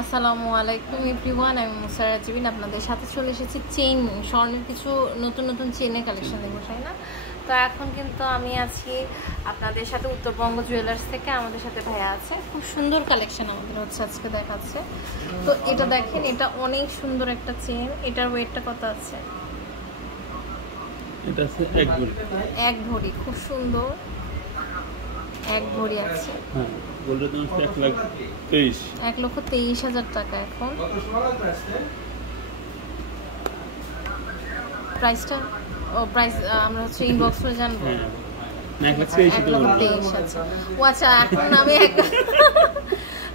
আসসালামু আলাইকুম এভরিওয়ান, আমি মুসারা জিবিন আপনাদের সাথে চলে এসেছি চেইন স্বর্ণের কিছু নতুন নতুন চেইনের কালেকশন দেখবো, তাই না? তো এখন কিন্তু আমি আছি আপনাদের সাথে উত্তরবঙ্গ জুয়েলার্স থেকে। আমাদের সাথে ভাইয়া আছে, খুব সুন্দর কালেকশন আমাদের হচ্ছে আজকে দেখাচ্ছে। তো এটা দেখেন, এটা অনেক সুন্দর একটা চেইন। এটার ওয়েটটা কত আছে? এটা আছে এক ভরি, খুব সুন্দর এক ভরি আছে। হ্যাঁ, গোল্ডের দাম 1,23,000 টাকা। এখন প্রাইসটা প্রাইস আমরা হচ্ছে ইনবক্স করে জানবো। হ্যাঁ, 1,23,000। আচ্ছা, ও আচ্ছা, এখন আমি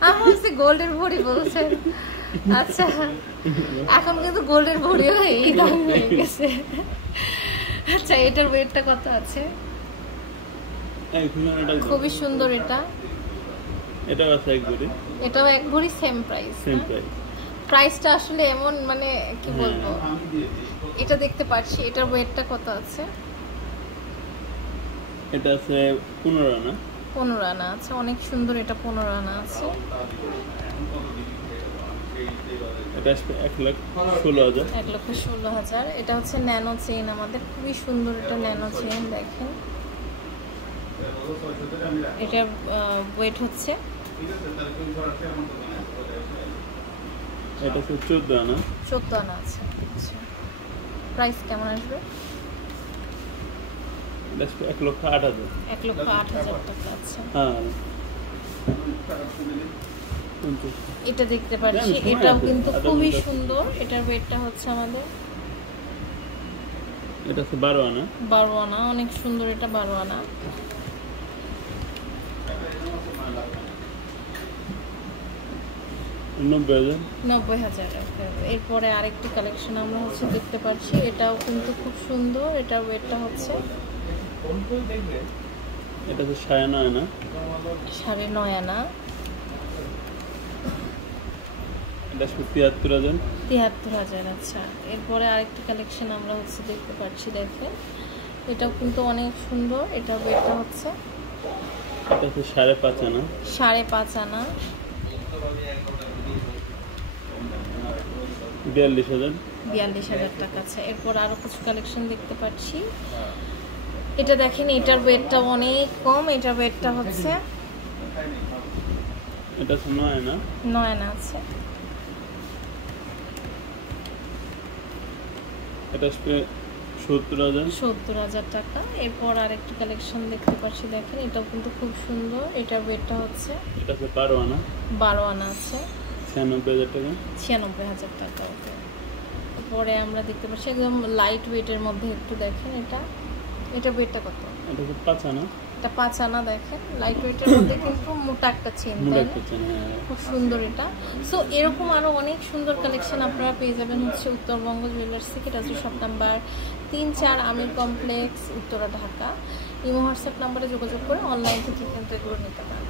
আমি হচ্ছে গোল্ডের ভরি বলছেন। আচ্ছা, এখন কিন্তু গোল্ডের ভরি এই দাম হয়ে গেছে। আচ্ছা, এটার ওয়েটটা কত আছে? খুবই সুন্দর। এটাও আছে এক ভরি, এটাও এক ভরি, সেম প্রাইস। প্রাইসটা আসলে এমন, মানে কি বলবো, এটা দেখতে পাচ্ছি। এটার ওয়েটটা কত আছে? এটা আছে 15 আনা। 15 আনা আছে, অনেক সুন্দর। এটা 15 আনা আছে। এটা আসবে 1,16,000। 1,16,000। এটা হচ্ছে ন্যানো চেইন আমাদের, খুবই সুন্দর। এটা ন্যানো চেইন দেখেন। এটার ওয়েট হচ্ছে, এটা হচ্ছে 14 আনা। 14 আনা আছে। প্রাইস কেমন আসবে? এটা আসবে 1,08,000। 1,08,000 টাকা আছে। হ্যাঁ, এটা দেখতে পাচ্ছি, এটাও কিন্তু খুবই সুন্দর। এটার ওয়েটটা হচ্ছে আমাদের, এটা হচ্ছে 12 আনা। 12 আনা, অনেক সুন্দর। এটা 12 আনা। 90,000। এরপরে আরেকটি কালেকশন আমরা হচ্ছে দেখতে পাচ্ছি, এটাও কিন্তু খুব সুন্দর। এটার ওয়েটটা হচ্ছে, এটা হচ্ছে 9.5 আনা। 9.5 আনা। এটা আসবে 73,000। 73,000। আচ্ছা, এরপরে আরেকটি কালেকশন আমরা হচ্ছে দেখতে পাচ্ছি, দেখেন। এটাও কিন্তু অনেক সুন্দর। এটার ওয়েটটা হচ্ছে, এটা হচ্ছে 5.5 আনা। 5.5 আনা। 42,000 টাকা আছে। এরপর আরো কিছু কালেকশন দেখতে পাচ্ছি। এটা দেখেন, এটার ওয়েটটা অনেক কম। এটার ওয়েটটা হচ্ছে, এটা হচ্ছে 9 আনা। 9 আনা আছে। এটা আসবে 70,000। 70,000 টাকা। এরপর আরেকটি কালেকশন দেখতে পাচ্ছি, দেখেন। এটাও কিন্তু খুব সুন্দর। এটার ওয়েটটা হচ্ছে, এটা হচ্ছে 12 আনা। 12 আনা আছে। 96,000 টাকা। 96,000 টাকা। ওকে। পরে আমরা দেখতে পাচ্ছি একদম লাইট ওয়েটের মধ্যে, একটু দেখেন। এটার ওয়েটটা কত? এটা হচ্ছে 5 আনা। এটা 5 আনা। দেখেন, লাইট ওয়েটের মধ্যে কিন্তু মোটা একটা চেইন, তাই না? খুব সুন্দর এটা। সো এরকম আরো অনেক সুন্দর কালেকশন আপনারা পেয়ে যাবেন হচ্ছে উত্তরবঙ্গ জুয়েলার্স থেকে। এটা হচ্ছে shop number 3-4 Amir complex, Uttara, Dhaka. Imo WhatsApp নাম্বারে যোগাযোগ করে অনলাইন থেকে কিন্তু এগুলো নিতে পারেন।